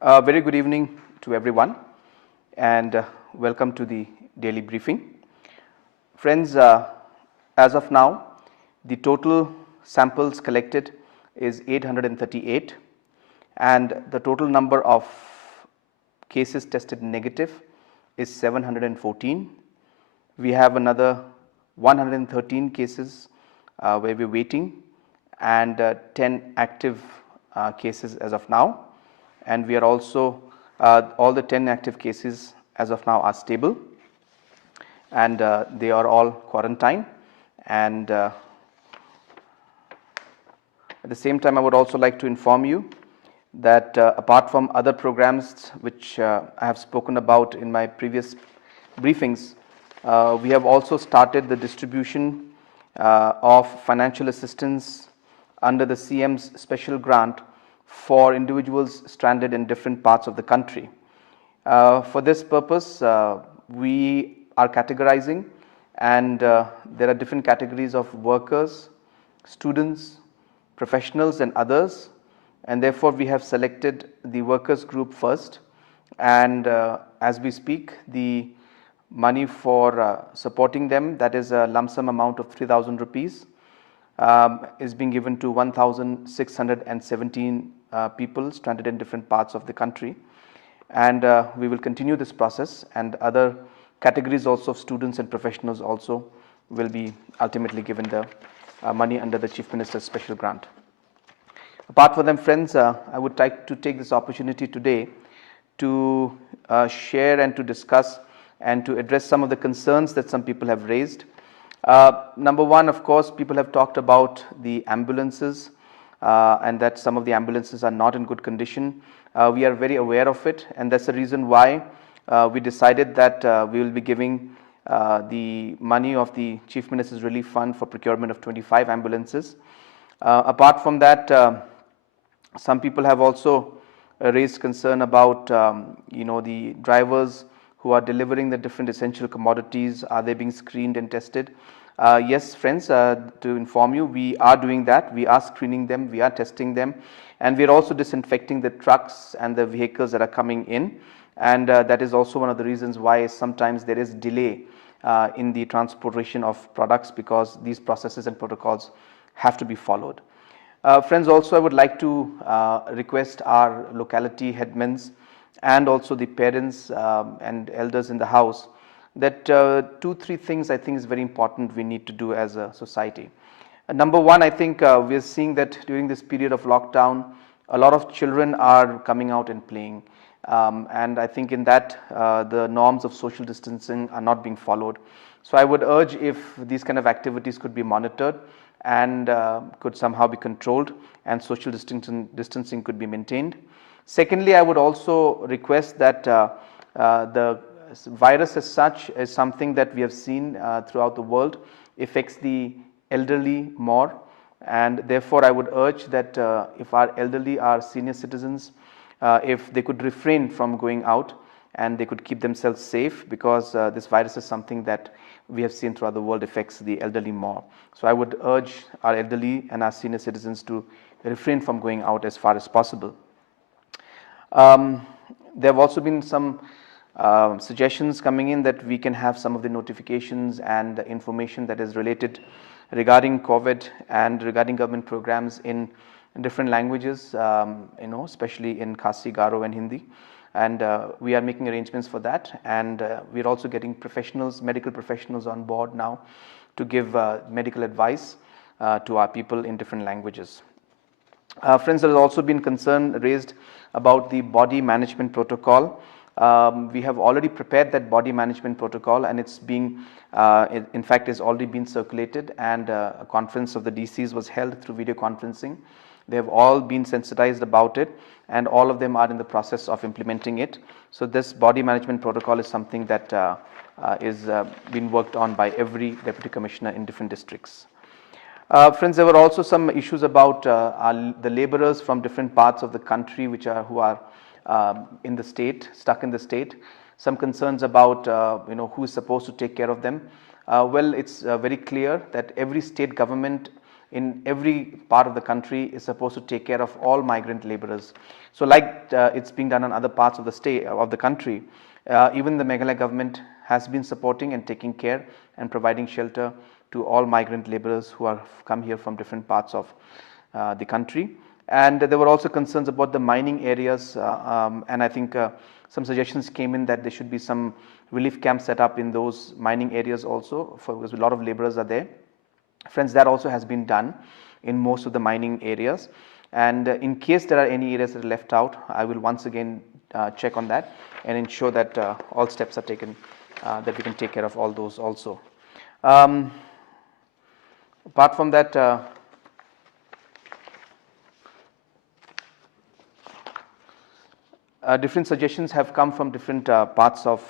Very good evening to everyone, and welcome to the daily briefing. Friends, as of now, the total samples collected is 838, and the total number of cases tested negative is 714. We have another 113 cases where we're waiting, and 10 active cases as of now. And we are also, all the 10 active cases as of now are stable, and they are all quarantined. And at the same time, I would also like to inform you that apart from other programs which I have spoken about in my previous briefings, we have also started the distribution of financial assistance under the CMS Special Grant for individuals stranded in different parts of the country. For this purpose, we are categorizing, and there are different categories of workers, students, professionals and others, and therefore we have selected the workers group first, and as we speak, the money for supporting them, that is a lump sum amount of 3,000 rupees, is being given to 1,617 people stranded in different parts of the country, and we will continue this process, and other categories also of students and professionals also will be ultimately given the money under the Chief Minister's Special Grant. Apart from them, friends, I would like to take this opportunity today to share and to discuss and to address some of the concerns that some people have raised. Number one, of course, people have talked about the ambulances and that some of the ambulances are not in good condition. We are very aware of it, and that's the reason why we decided that we will be giving the money of the Chief Minister's Relief Fund for procurement of 25 ambulances. Apart from that, some people have also raised concern about the drivers who are delivering the different essential commodities. Are they being screened and tested? Yes, friends, to inform you, we are doing that. We are screening them, we are testing them, and we are also disinfecting the trucks and the vehicles that are coming in, and that is also one of the reasons why sometimes there is delay in the transportation of products, because these processes and protocols have to be followed. Friends, also I would like to request our locality headmen and also the parents and elders in the house that 2-3 things I think is very important we need to do as a society. Number one, I think we are seeing that during this period of lockdown, a lot of children are coming out and playing, and I think in that the norms of social distancing are not being followed. So I would urge if these kind of activities could be monitored and could somehow be controlled, and social distancing could be maintained. Secondly, I would also request that the virus as such is something that we have seen throughout the world affects the elderly more, and therefore I would urge that if our elderly, our senior citizens, if they could refrain from going out and they could keep themselves safe, because this virus is something that we have seen throughout the world affects the elderly more. So I would urge our elderly and our senior citizens to refrain from going out as far as possible. There have also been some suggestions coming in that we can have some of the notifications and information that is related regarding COVID and regarding government programs in different languages, especially in Khasi, Garo and Hindi, and we are making arrangements for that, and we are also getting professionals, medical professionals on board now to give medical advice to our people in different languages. Friends, there has also been concern raised about the body management protocol. We have already prepared that body management protocol, and it's being, in fact, is already been circulated, and a conference of the DCs was held through video conferencing. They have all been sensitized about it, and all of them are in the process of implementing it. So this body management protocol is something that is being worked on by every deputy commissioner in different districts. Friends, there were also some issues about the laborers from different parts of the country who are in the state, stuck in the state. Some concerns about who is supposed to take care of them. Well, it's very clear that every state government in every part of the country is supposed to take care of all migrant laborers. So like it's being done in other parts of the state of the country, even the Meghalaya government has been supporting and taking care and providing shelter to all migrant laborers who have come here from different parts of the country. And there were also concerns about the mining areas, and I think some suggestions came in that there should be some relief camps set up in those mining areas also, because a lot of laborers are there. Friends, that also has been done in most of the mining areas, and in case there are any areas that are left out, I will once again check on that and ensure that all steps are taken, that we can take care of all those also. Apart from that, different suggestions have come from different parts of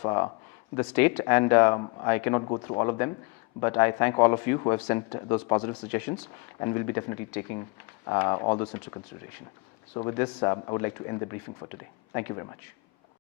the state, and I cannot go through all of them, but I thank all of you who have sent those positive suggestions, and will be definitely taking all those into consideration. So with this, I would like to end the briefing for today. Thank you very much.